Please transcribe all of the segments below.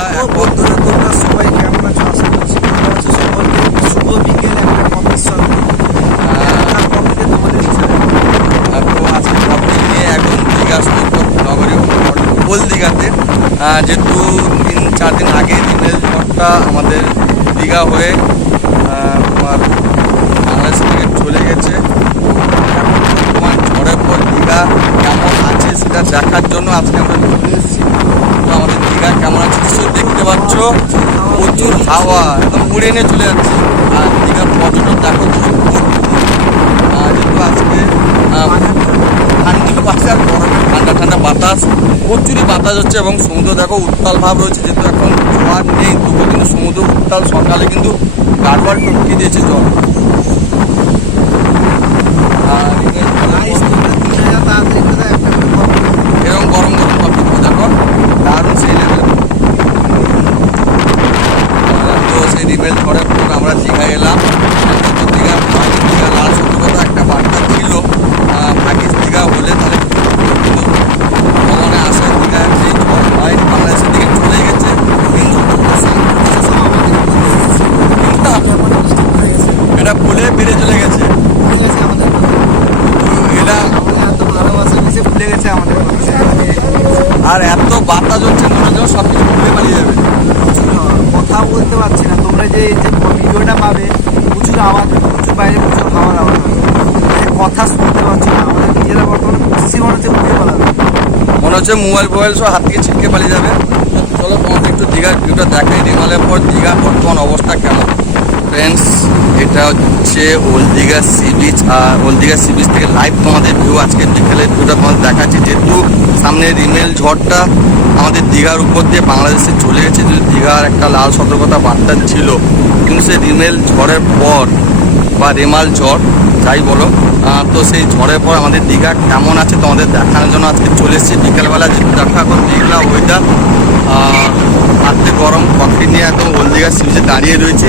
ও তোমরা সবাই কেমন আছো? আশা একটা নিয়ে একদম দীঘা সমুদ্র নগরী ওল দীঘাতে যেহেতু তিন, চার দিন আগে দিনের ঝড়টা আমাদের দীঘা হয়ে তোমার বাংলাদেশ থেকে চলে গেছে। এখন বর্তমান ঝড়ের পর দীঘা কেমন আছে সেটা দেখার জন্য আজকে আমরা চলে এসেছি তো আমাদের দীঘা কেমন আছে নিশ্চয়ই পাচ্ছ প্রচুর হাওয়া, একদম উড়ে নিয়ে চলে যাচ্ছে। আর দীঘার পর্যটক দেখো যেহেতু আজকে ঠান্ডা আর ঠান্ডা ঠান্ডা বাতাস, প্রচুরই বাতাস হচ্ছে এবং সমুদ্র দেখো উত্তাল ভাব রয়েছে, যেহেতু এখন জোয়ার নেই, তবুও কিন্তু সমুদ্র উত্তাল। সকালে কিন্তু গাড়োয়াল টপকে দিয়েছে জল আর এখানে নাইস তোমরা তিন হাজার তাড়াতাড়ি করে দাও, একটা করে কফি এরকম গরম গরম কফি তো দেখো দারুণ সেই লেভেল তো সেই রিবেল ঝড়ের পর আমরা দীঘায় এলাম তো দীঘা দীঘা লাল সত্যকতা একটা বার্তা ছিল আহ, ভাগ্যিস দীঘা হলে তাহলে কিন্তু ভ্রমণে আসে দীঘা সেই ঝড় হয় বাংলাদেশের দিকে চলে গেছে কিন্তু তোমরা সাইন করতেছো সব আমাদের বন্ধু গেছে কিন্তু আমার বৃষ্টি পড়ে গেছে এটা ভুলে বেড়ে চলে গেছে ভুলে গেছে আমাদের তো এটা আমাদের এত ভালোবাসা গেছে ভুলে গেছে আমাদের কথা। আর বাতাস হচ্ছে মনে হচ্ছে সব কিছু ঘুরে পালিয়ে যাবে। কথা বলতে পারছি না। তোমরা যে যে ভিডিওটা পাবে প্রচুর আওয়াজ হবে প্রচুর বাইরে প্রচুর খাওয়ার আওয়াজ হবে। মানে কথা শুনতে পাচ্ছি না আমাদের নিজেরা বর্তমানে খুশি মনে হচ্ছে ঘুরে পালাবে। মনে হচ্ছে মোবাইল ফোবাইল সব হাত থেকে ছিটকে পালিয়ে যাবে। চলো তোমাকে একটু দীঘা ভিউটা দেখাই রিমালের পর দীঘা বর্তমান অবস্থা কেমন? ফ্রেন্ডস এটা হচ্ছে ওল্ড দীঘা সি বিচ আর ওল্ড দীঘা সি বিচ থেকে লাইভ তোমাদের ভিউ আজকে বিকেলের ভিউটা তোমাদের দেখাচ্ছি। যেহেতু সামনে রিমেল ঝড়টা আমাদের দীঘার উপর দিয়ে বাংলাদেশে চলে গেছে যদি দীঘার একটা লাল সতর্কতা বার্তা ছিল। কিন্তু সেই রিমেল ঝড়ের পর বা রেমাল ঝড়, যাই বলো তো সেই ঝড়ের পর আমাদের দীঘা কেমন আছে তোমাদের দেখানোর জন্য আজকে চলে এসেছি। বিকেলবেলা যেহেতু দেখা এখন মেঘলা ওয়েদার হাতে গরম কফি নিয়ে একদম ওল দীঘা সিবিচে দাঁড়িয়ে রয়েছে।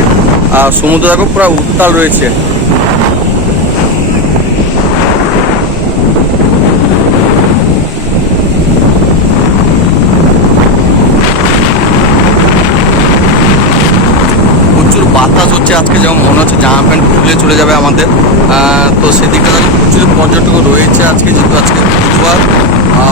আর সমুদ্র দেখো পুরো উত্তাল রয়েছে। বাতাস হচ্ছে আজকে, যেমন মনে হচ্ছে জামা প্যান্ট খুলে চলে যাবে আমাদের। তো সেদিকটা প্রচুর পর্যটক রয়েছে আজকে, যেহেতু আজকে বুধবার।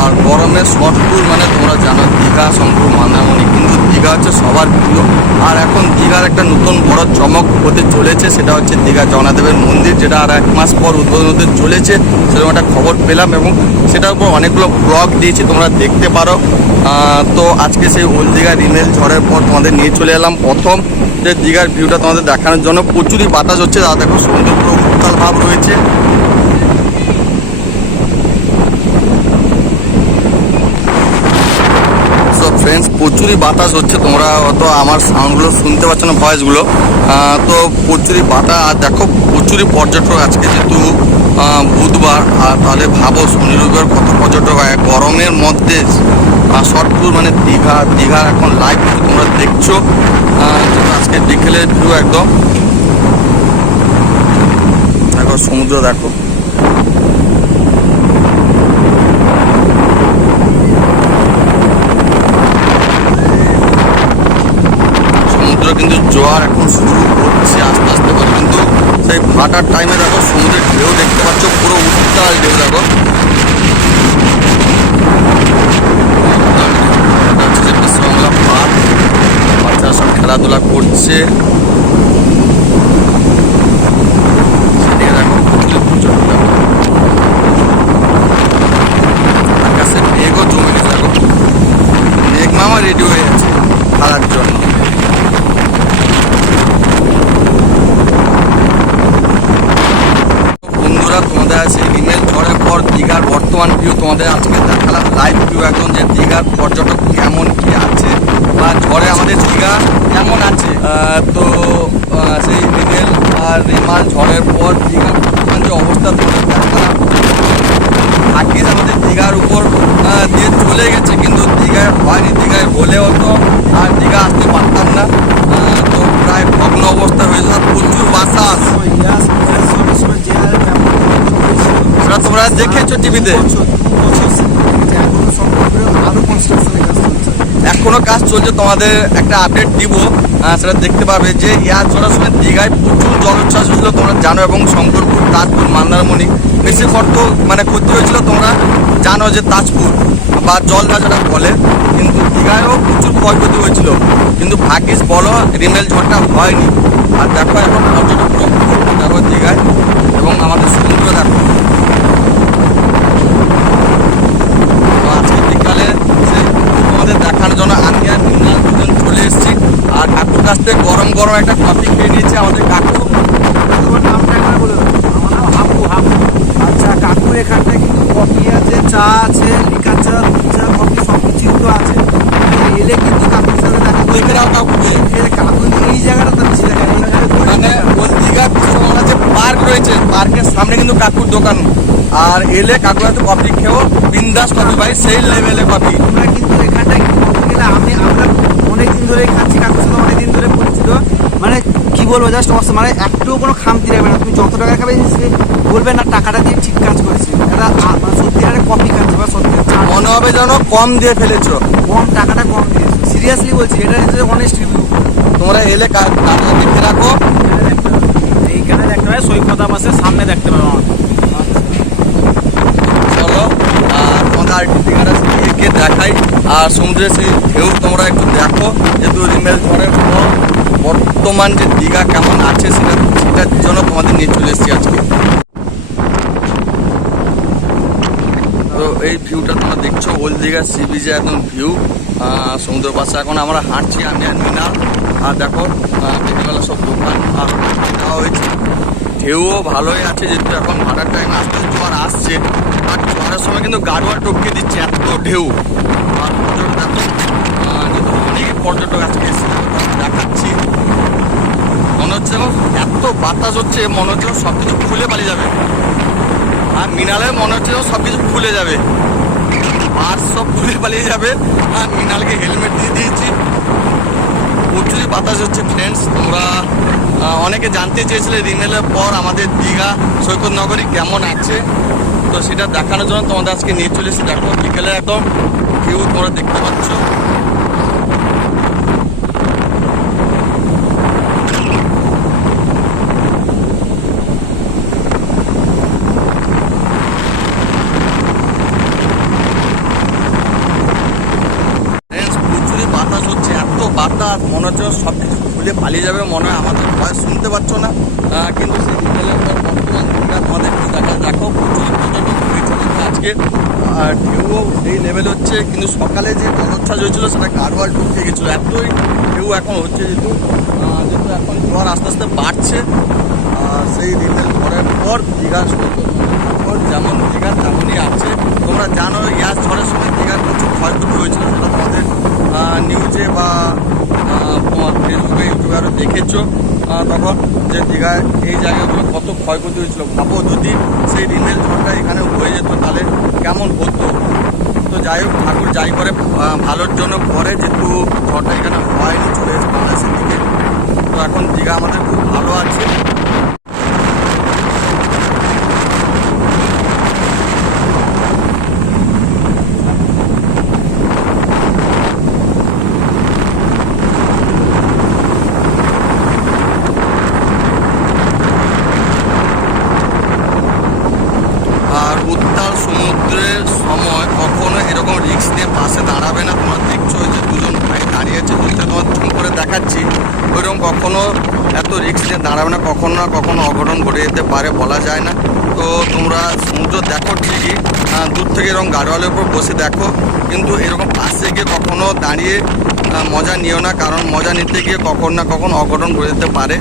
আর গরমের শর্ট ট্যুর মানে তোমরা জানো, দীঘা, শঙ্কর, মন্দারমণি। কিন্তু দীঘা হচ্ছে সবার প্রিয়। আর এখন দীঘার একটা নতুন বড় চমক হতে চলেছে, সেটা হচ্ছে দীঘা জগন্নাথদেবের মন্দির, যেটা আর এক মাস পর উদ্বোধন হতে চলেছে। সেরকম একটা খবর পেলাম এবং সেটার উপর অনেকগুলো ব্লগ দিয়েছি, তোমরা দেখতে পারো। তো আজকে সেই ওল্ড দীঘা রিমেল ঝড়ের পর তোমাদের নিয়ে চলে এলাম। প্রথম যে দীঘার ভিউটা তোমাদের দেখানোর জন্য প্রচুরই বাতাস হচ্ছে দাদা দেখো সমুদ্র পুরো উত্তাল ভাব রয়েছে। সো ফ্রেন্ডস প্রচুরই বাতাস হচ্ছে। তোমরা অত আমার সাউন্ডগুলো শুনতে পাচ্ছ না ভয়েসগুলো তো প্রচুরই বাতাস আর দেখো, প্রচুরই পর্যটক আজকে যেহেতু বুধবার, আর তাহলে ভাবো শনি রবিবার কত পর্যটক হয়। গরমের মধ্যে শর্ট ট্যুর মানে দীঘা, দীঘার এখন লাইভ তোমরা দেখছ। আজকে বিকেলের ভিউ একদম। দেখো, সমুদ্র দেখো সমুদ্র কিন্তু জোয়ার এখন শুরু হচ্ছে আস্তে আস্তে করে। কিন্তু সেই ভাটার টাইমে দেখো, সমুদ্রের ঢেউ দেখতে পাচ্ছ, পুরো উত্তাল ঢেউ দেখো। বাচ্চারা সব খেলাধুলা করছে সেদিকে দেখো প্রচুর প্রচুর দেখো আকাশে মেঘও জমে গেছে দেখো মেঘ মামা রেডি হয়ে আছে খেলার জন্য বন্ধুরা তোমাদের আছে ইমেল ঝড়ের পর দীঘার বর্তমান ভিউ তোমাদের আজকে দেখালাম। লাইভ ভিউ একদম যে দীঘার পর্যটক কেমন কি আছে বা ঝড়ে আমাদের দীঘা কেমন আছে? তো সেই রিমেল আর রেমাল ঝড়ের পর দীঘার বর্তমান যে অবস্থা তোমাদের দেখালাম। ভাগ্যিস আমাদের দীঘার উপর দিয়ে চলে গেছে, কিন্তু দীঘায় হয়নি। দীঘায় হলে হতো আর দীঘা আসতে পারতাম না আহ, তো প্রায় ভগ্ন অবস্থা হয়েছে আর প্রচুর বাতাস ওই গ্যাস ফেরার সময় সময় যে হারে ব্যবহার করেছিল সেটা তোমরা দেখেছ টিভিতে? এখনও কাজ চলছে, তোমাদের একটা আপডেট দিব সেটা দেখতে পাবে যে ইয়ার চড়ার সময় দীঘায় প্রচুর জলোচ্ছ্বাস হয়েছিল, তোমরা জানো, এবং শঙ্করপুর, তাজপুর, মন্দারমণি বেশি কত মানে ক্ষতি হয়েছিল, তোমরা জানো যে তাজপুর, বা জলদা যেটা বলে, কিন্তু দীঘায়ও প্রচুর ক্ষয়ক্ষতি হয়েছিল, কিন্তু ভাগ্যিস বলো, রিমেল ঝড়টা হয়নি। আর দেখো এখন পর্যটক দেখো দীঘায়, এবং আমাদের সমুদ্র দেখো তো আজকে বিকালে সেই তোমাদের দেখার জন্য আমি আর মিনা দুজন চলে এসেছি আর কাকুর কাছ থেকে গরম গরম একটা কফি খেয়ে নিয়েছি আমাদের কাকু। তোমার নামটা একবার বলে আমার নাম হাপু হাপু আচ্ছা কাকুর এখানটা কিন্তু কফি আছে চা আছে লিকার চা চা কফি সব কিছু কিন্তু আছে। এলে কিন্তু কাকুর সাথে দেখা করবে দেখে নাও কাকুকে কাকু এই জায়গাটা বেশি দেখা মানে ওই দীঘা বিশ্বকর্মা যে পার্ক রয়েছে। পার্কের সামনে কিন্তু কাকুর দোকান। আর এলে কাকুর হাতে কফি খেয়েও বিন্দাস কফি ভাই সেই লেভেলে কফি। এখানটা কিন্তু বলতে গেলে আমি আমরা অনেক দিন ধরে খাচ্ছি কাকুর সাথে অনেক দিন ধরে পরিচিত মানে কি বলব জাস্ট অবস্থা। মানে একটু কোনো খামতি রাখবে না। তুমি যত টাকা খাবে সে বলবে না টাকাটা দিয়ে ঠিক কাজ করেছে। এটা মানে সত্যিকারের কফি খাচ্ছে বা সত্যি মনে হবে যেন কম দিয়ে ফেলেছো। কম টাকাটা কম দিয়ে সিরিয়াসলি বলছি এটা হচ্ছে অনেস্ট রিভিউ তোমরা এলে কা- কাকুকে দেখে রাখো। এইখানে দেখতে পাবে সৈকত আবাসের সামনে দেখতে পাবে আমাকে চলো আর তোমাদের দেখাই। আর সমুদ্রে সেই ঢেউ তোমরা একটু দেখো যেহেতু রিমেল পর বর্তমান যে দীঘা কেমন আছে সেটা সেটার জন্য তোমাদের নিয়ে চলে এসেছি আজকে। তো এই ভিউটা তোমরা দেখছ, ওল্ড দীঘা সি বিচে একদম ভিউ সমুদ্র পাশে। এখন আমরা হাঁটছি, আমি আর মিনা। আর দেখো বিকেলবেলা সব দোকান দেওয়া হয়েছে। ঢেউও ভালোই আছে, যেহেতু এখন ভাড়ার টাইম আস্তে জোয়ার আসছে। আর জোয়ারের সময় কিন্তু গাড়োয়ার টপকে দিচ্ছে, এত ঢেউ। আর যেহেতু অনেক পর্যটক আজকে এসেছে দেখাচ্ছি। হচ্ছে যেন এত বাতাস হচ্ছে, মনে হচ্ছে সব কিছু খুলে পালিয়ে যাবে। আর মিনালে মনে হচ্ছে সব কিছু খুলে যাবে। আর সব খুলে পালিয়ে যাবে। আর মিনালকে হেলমেট দিয়ে দিয়েছি। প্রচুরই বাতাস হচ্ছে ফ্রেন্ডস তোমরা অনেকে জানতে চেয়েছিলে রিমেলের পর আমাদের দীঘা সৈকত নগরী কেমন আছে। তো সেটা দেখানোর জন্য তোমাদের আজকে নিয়ে চলে এসেছি। দেখো, বিকেলে একদম ভিউ তোমরা দেখতে পাচ্ছ Friends, প্রচুরই বাতাস হচ্ছে এত বাতাস মনে হচ্ছে সব কিছু খুলে যাবে, মনে হয় আমাদের ভয় শুনতে পাচ্ছ না। কিন্তু সেই বিকেলের পর বর্তমান দিনটা তোমাদের একটু দেখা দেখো প্রচুর আজকে। আর ঢেউও এই লেভেল হচ্ছে, কিন্তু সকালে যে জলোচ্ছ্বাস হয়েছিল, সেটা গাড়োয়াল ঢুকে গেছিল। এতই ঢেউ এখন হচ্ছে যেহেতু যেহেতু এখন জ্বর আস্তে আস্তে বাড়ছে সেই রিমেল ঝড়ের পর দীঘা এখন যেমন দীঘা, তেমনই আছে। তোমরা জানো ইয়ার ঝড়ের সময় দীঘার প্রচুর ক্ষয়ক্ষতি হয়েছিল, সেটা তোমাদের নিউজে বা তোমার ফেসবুকে, ইউটিউবে দেখেছ তখন যে দীঘায় এই জায়গাগুলো কত ক্ষয়ক্ষতি হয়েছিল। ভাবো যদি সেই রিমেল ঝড়টা এখানে হয়ে যেত, তাহলে কেমন হতো? তো যাই হোক, ঠাকুর যাই করে ভালোর জন্য পরে যেহেতু ঝড়টা এখানে হয়নি, চলে এসেছে বাংলাদেশের দিকে। তো এখন দীঘা আমাদের খুব ভালো আছে আর উত্তাল সমুদ্রের সময় কখনো এরকম রিস্ক নিয়ে পাশে দাঁড়াবে না তোমরা দেখছ ওই যে দুজন ভাই দাঁড়িয়ে আছে দুটো তোমার জুম করে দেখাচ্ছি ওইরকম কখনো এত রিস্ক নিয়ে দাঁড়াবে না, কখনো না কখনো অঘটন ঘটে যেতে পারে বলা যায় না। তো তোমরা সমুদ্র দেখো ঠিকই দূর থেকে এরকম গাড়োয়ালের উপর বসে দেখো, কিন্তু এরকম পাশে গিয়ে কখনো দাঁড়িয়ে মজা নিও না, কারণ মজা নিতে গিয়ে কখন না কখন অঘটন ঘটে যেতে পারে।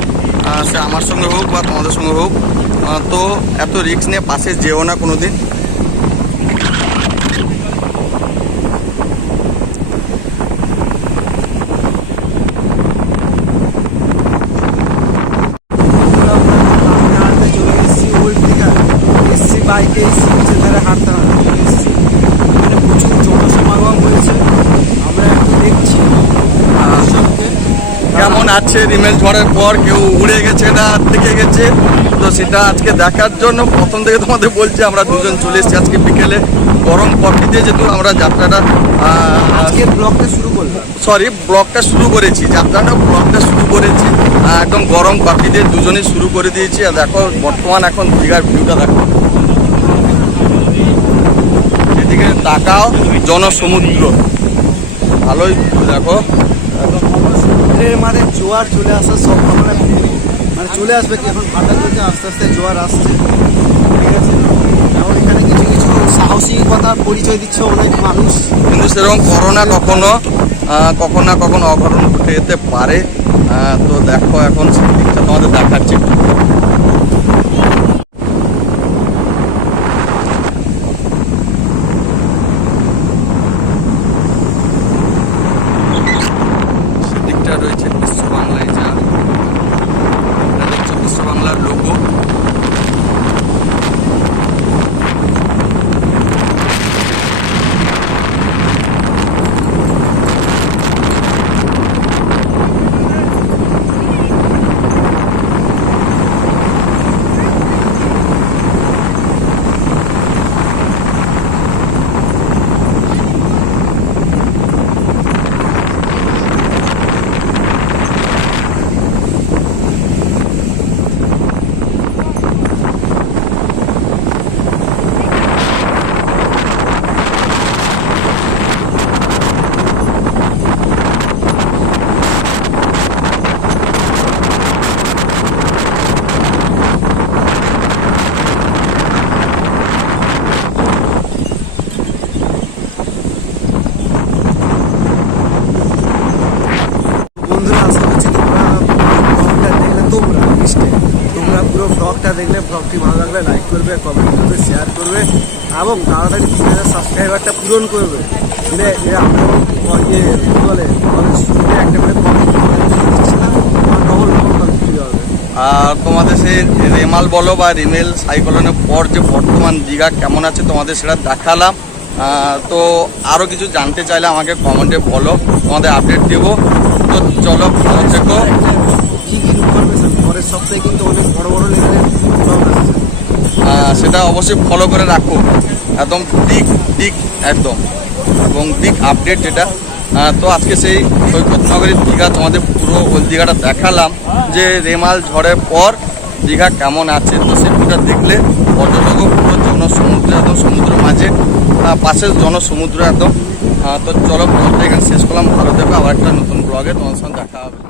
সে আমার সঙ্গে হোক বা তোমাদের সঙ্গে হোক তো এত রিক্স নিয়ে পাশে যেও না কোনো দিন হাঁটতে হাঁটতে চলে এসেছি ওল্ড দীঘা বাইকে এসছি নিচের ধারে হাঁটতে হাঁটতে এসেছি। এখানে প্রচুর জনসমাগম হয়েছে। আমরা একটু দেখছি দর্শককে কেমন আছে রিমেল ঝড়ের পর কেউ উড়ে গেছে না থেকে গেছে? তো সেটা আজকে দেখার জন্য প্রথম থেকে তোমাদের বলছি আমরা দুজন চলে এসেছি আজকে বিকেলে গরম কফি দিয়ে যেহেতু আমরা যাত্রাটা আজকে ব্লগটা শুরু করলাম। সরি ব্লগটা শুরু করেছি যাত্রাটা ব্লগটা শুরু করেছি। একদম গরম কফি দিয়ে দুজনেই শুরু করে দিয়েছি। আর দেখো বর্তমান এখন দীঘার ভিউটা দেখো। এদিকে তাকাও, জনসমুদ্র। ভালোই দেখো। সমুদ্রের মানে জোয়ার চলে আসার সব মানে চলে আসবে কি? এখন ভাটা চলছে আস্তে আস্তে জোয়ার আসছে। ঠিক আছে? এখন এখানে কিছু কিছু সাহসিকতার পরিচয় দিচ্ছে অনেক মানুষ। কিন্তু সেরকম করোনা কখনো কখনো না কখনো অঘটন ঘটে যেতে পারে। তো দেখো এখন সেই দিকটা তোমাদের দেখাচ্ছি সেদিকটা রয়েছে বিশ্ব বাংলায় যা এটা দেখছ বিশ্ব বাংলার লোগো বন্ধুরা আশা করছি তোমরা ব্লগটা দেখলে তোমরা লিস্টে তোমরা পুরো ব্লগটা দেখলে ব্লগটি ভালো লাগলে লাইক করবে কমেন্ট করবে শেয়ার করবে এবং তাড়াতাড়ি তিন হাজার সাবস্ক্রাইবারটা পূরণ করবে। দিলে এ ইয়ে বলে আমাদের একটা করে কমেন্ট দিচ্ছে না আমার ডবল ডবল কমেন্ট হবে। আর তোমাদের সেই রেমাল বলো বা রিমেল সাইক্লোনের পর যে বর্তমান দীঘা কেমন আছে তোমাদের সেটা দেখালাম। তো আরও কিছু জানতে চাইলে আমাকে কমেন্টে বলো তোমাদের আপডেট দেবো। তো চলো ভালো থেকো। কি কি ইনফরমেশন পরের সপ্তাহে কিন্তু অনেক বড় বড় লেভেলের সেটা অবশ্যই ফলো করে রাখো। একদম দিক দিক একদম। এবং দিক আপডেট যেটা। তো আজকে সেই সৈকতনগরীর দীঘা তোমাদের পুরো ওই দীঘাটা দেখালাম যে রেমাল ঝড়ের পর দীঘা কেমন আছে। তো সেটা দেখলে পর্যটকও পুরো জন জনসমুদ্র একদম সমুদ্রের মাঝে পাশের জনসমুদ্র একদম। আহ, তো চলো ব্লগটা এখানে শেষ করলাম। ভালো থেকো। আবার একটা নতুন ব্লগে তোমার সঙ্গে দেখা হবে।